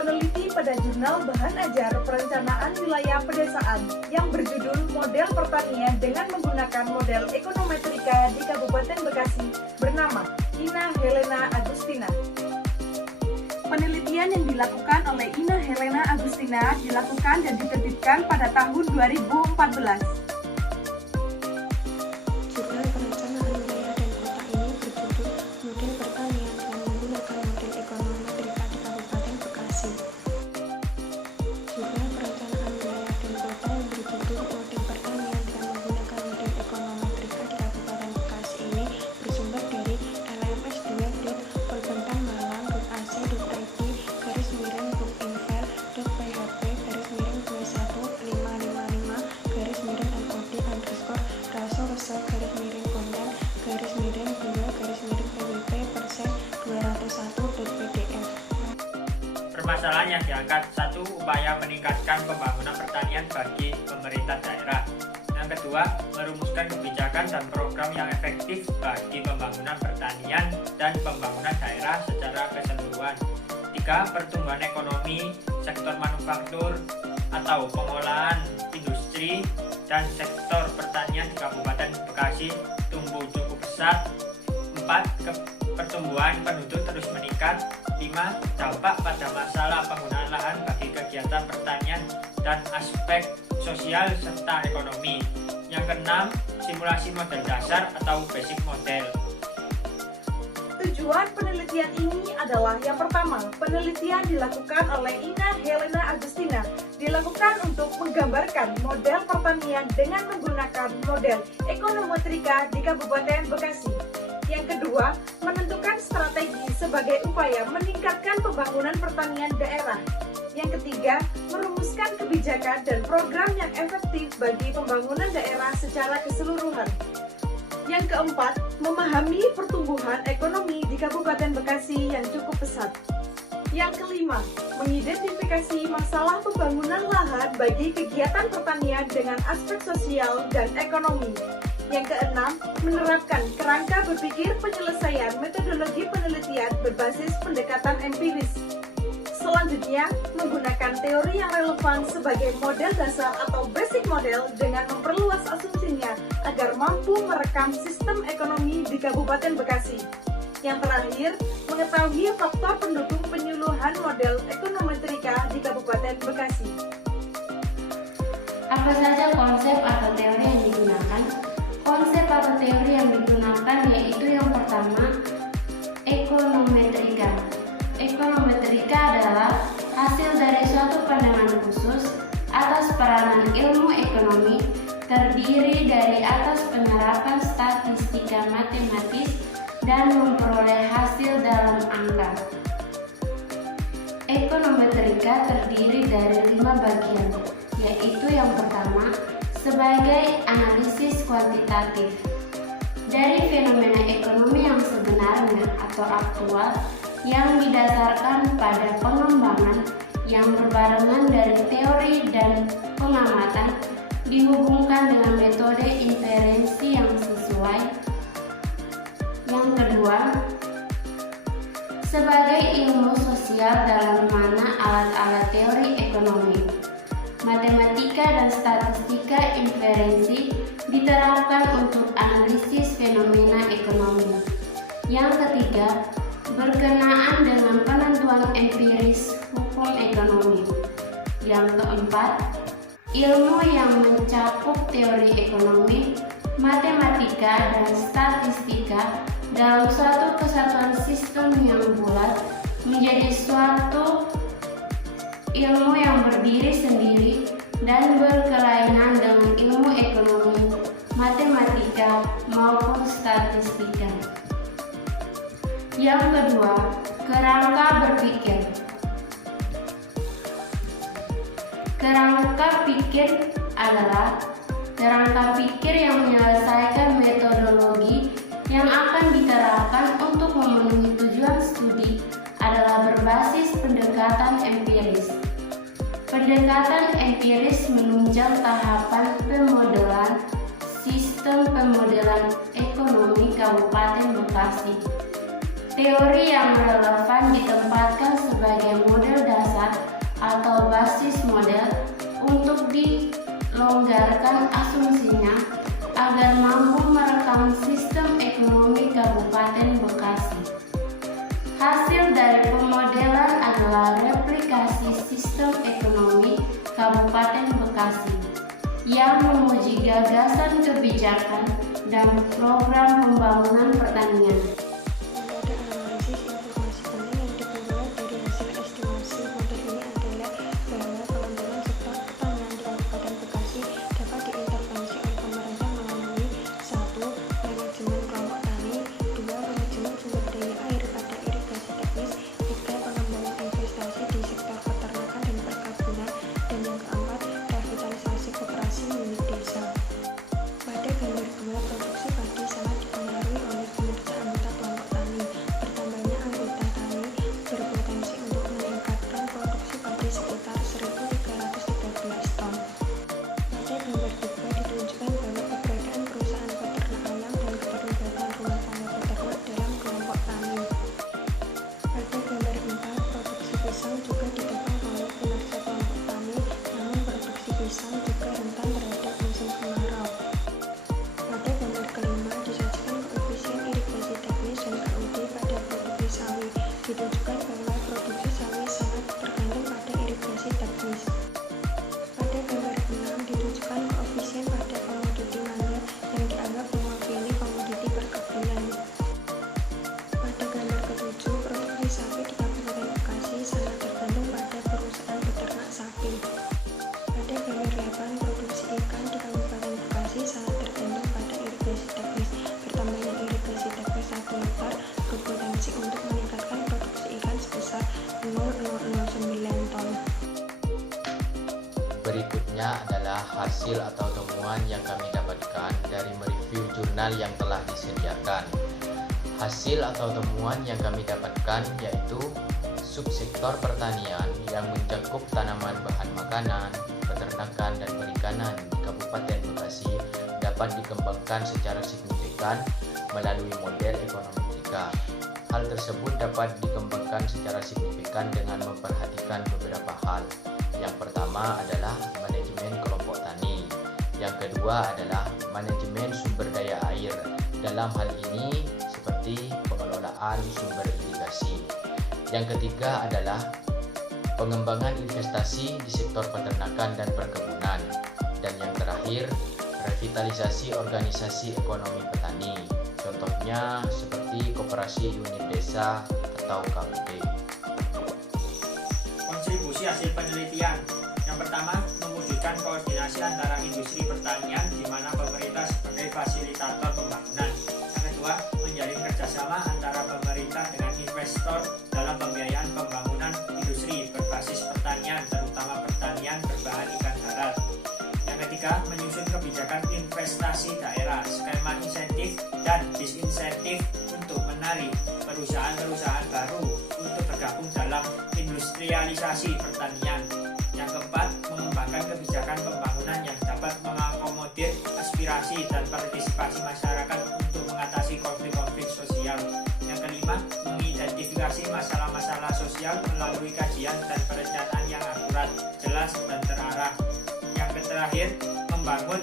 peneliti pada jurnal Bahan Ajar Perencanaan Wilayah Pedesaan yang berjudul Model Pertanian dengan menggunakan model ekonometrika di Kabupaten Bekasi bernama Ina Helena Agustina. Penelitian yang dilakukan oleh Ina Helena Agustina dilakukan dan diterbitkan pada tahun 2014. Jurnal Perencanaan Wilayah dan Kota ini berjudul Model Pertanian dengan menggunakan model ekonometrika di Kabupaten Bekasi. Jurnal Perencanaan Wilayah dan Kota yang berjudul Model Pertanian dengan menggunakan model ekonometrika di Kabupaten Bekasi ini bersumber dari lms.dua.infel.php/2-5 Permasalahan yang diangkat: satu, upaya meningkatkan pembangunan pertanian bagi pemerintah daerah. Yang kedua, merumuskan kebijakan dan program yang efektif bagi pembangunan pertanian dan pembangunan daerah secara keseluruhan. Tiga, pertumbuhan ekonomi sektor manufaktur atau pengolahan industri dan sektor pertanian di Kabupaten Bekasi tumbuh cukup pesat. 4, pertumbuhan penduduk terus meningkat. 5, dampak pada masalah penggunaan lahan bagi kegiatan pertanian dan aspek sosial serta ekonomi. Yang keenam, simulasi model dasar atau basic model. Tujuan penelitian ini adalah yang pertama, penelitian dilakukan oleh Ina Helena Agustina dilakukan untuk menggambarkan model pertanian dengan menggunakan model ekonometrika di Kabupaten Bekasi. Yang kedua, menentukan strategi sebagai upaya meningkatkan pembangunan pertanian daerah. Yang ketiga, merumuskan kebijakan dan program yang efektif bagi pembangunan daerah secara keseluruhan. Yang keempat, memahami pertumbuhan ekonomi di Kabupaten Bekasi yang cukup pesat. Yang kelima, mengidentifikasi masalah pembangunan lahan bagi kegiatan pertanian dengan aspek sosial dan ekonomi. Yang keenam, menerapkan kerangka berpikir penyelesaian metodologi penelitian berbasis pendekatan empiris. Selanjutnya, menggunakan teori yang relevan sebagai model dasar atau basic model dengan memperluas asumsinya agar mampu merekam sistem ekonomi di Kabupaten Bekasi. Yang terakhir, mengetahui faktor pendukung penyuluhan model ekonometrika di Kabupaten Bekasi. Apa saja konsep atau teori yang digunakan? Konsep atau teori yang digunakan yaitu yang pertama, ekonometrika. Ekonometrika adalah hasil dari suatu pandangan khusus atas peranan ilmu ekonomi, terdiri dari atas penerapan statistika matematis dan memperoleh hasil dalam angka. Ekonometrika terdiri dari 5 bagian, yaitu yang pertama, sebagai analisis kuantitatif dari fenomena ekonomi yang sebenarnya atau aktual yang didasarkan pada pengembangan yang berbarengan dari teori dan pengamatan dihubungkan dengan metode inferensi yang sesuai. Yang kedua, sebagai ilmu sosial dalam mana alat-alat teori ekonomi, matematika dan statistika inferensi diterapkan untuk analisis fenomena ekonomi. Yang ketiga, berkenaan dengan penentuan empiris hukum ekonomi. Yang keempat, ilmu yang mencakup teori ekonomi, matematika, dan statistika dalam suatu kesatuan sistem yang bulat menjadi suatu ilmu yang berdiri sendiri dan berkelainan dengan ilmu ekonomi, matematika, maupun statistika. Yang kedua, kerangka berpikir. Kerangka pikir adalah kerangka pikir yang menyelesaikan metodologi yang akan diterapkan untuk memenuhi tujuan studi adalah berbasis pendekatan empiris. Pendekatan empiris menunjang tahapan pemodelan sistem pemodelan ekonomi Kabupaten Bekasi. Teori yang relevan ditempatkan sebagai model dasar atau basis model untuk dilonggarkan asumsinya agar mampu merekam sistem ekonomi Kabupaten Bekasi. Hasil dari pemodelan adalah replikasi sistem ekonomi Kabupaten Bekasi yang menguji gagasan kebijakan dan program pembangunan pertanian. Metode analisis informasi penting yang diperoleh dari hasil estimasi model ini adalah bahwa pengembangan sektor pertanian di Kabupaten Bekasi dapat diintervensi oleh pemerintah melalui 1. Manajemen kelompok tani, 2. Manajemen sumber daya air pada irigasi teknis, 3. Pengembangan investasi di sektor peternakan dan perkebunan, dan yang keempat, revitalisasi koperasi unit desa. Pada gambar 2, produksi padi sangat dipengaruhi oleh kinerja anggota kelompok tani. Bertambahnya anggota tani berpotensi untuk meningkatkan produksi padi sekitar 1.313 ton. Pada gambar 3 ditunjukkan bahwa keberadaan perusahaan peternak ayam dan keterlibatan rumah tangga peternak dalam kelompok tani. Pada gambar 4, produksi pisang juga ditopang oleh kinerja kelompok tani, namun produksi pisang juga rentan terhadap musim kemarau. Pada gambar kelima disajikan koefisien irigasi teknis dan KUD pada produksi sawi. Ditunjukkan bahwa produksi sawi sangat tergantung pada irigasi teknis. Pada gambar 6 ditunjukkan koefisien pada komoditi mangga yang dianggap mewakili komoditi perkebunan. Pada gambar ke-7 produksi sapi di Kabupaten Bekasi sangat tergantung pada perusahaan peternak sapi. Pada gambar 8 produksi ikan di Kabupaten Bekasi sangat tergantung pada irigasi teknis. Bertambahnya irigasi teknis 1 hektar berpotensi untuk meningkatkan produksi ikan sebesar 0,009 ton. Berikutnya adalah hasil atau temuan yang kami dapatkan dari mereview jurnal yang telah disediakan. Hasil atau temuan yang kami dapatkan yaitu subsektor pertanian yang mencakup tanaman bahan makanan, peternakan, dan perikanan di Kabupaten Bekasi dapat dikembangkan secara signifikan melalui model ekonomi Trika. Hal tersebut dapat dikembangkan secara signifikan dengan memperhatikan beberapa hal. Yang pertama adalah manajemen kelompok tani. Yang kedua adalah manajemen sumber daya air. Dalam hal ini seperti pengelolaan sumber irigasi. Yang ketiga adalah pengembangan investasi di sektor peternakan dan perkebunan. Dan yang terakhir, revitalisasi organisasi ekonomi petani. Contohnya seperti koperasi unit desa atau KUD. Kontribusi hasil penelitian. Yang pertama, mewujudkan koordinasi antara industri pertanian di mana pemerintah sebagai fasilitator pembangunan. Yang kedua, menjalin kerjasama antara pemerintah dengan investor dalam pembiayaan pembangunan industri berbasis pertanian, terutama pertanian berbahan ikan darat. Yang ketiga, menyusun kebijakan investasi daerah, skema insentif dan disinsentif untuk menarik perusahaan-perusahaan baru untuk bergabung dalam industrialisasi pertanian. Yang keempat, mengembangkan kebijakan pembangunan yang dapat mengakomodir aspirasi dan partisipasi masyarakat untuk mengatasi konflik-konflik sosial. Yang kelima, mengidentifikasi masalah-masalah sosial melalui kajian dan perencanaan yang akurat, jelas, dan terarah. Yang terakhir, membangun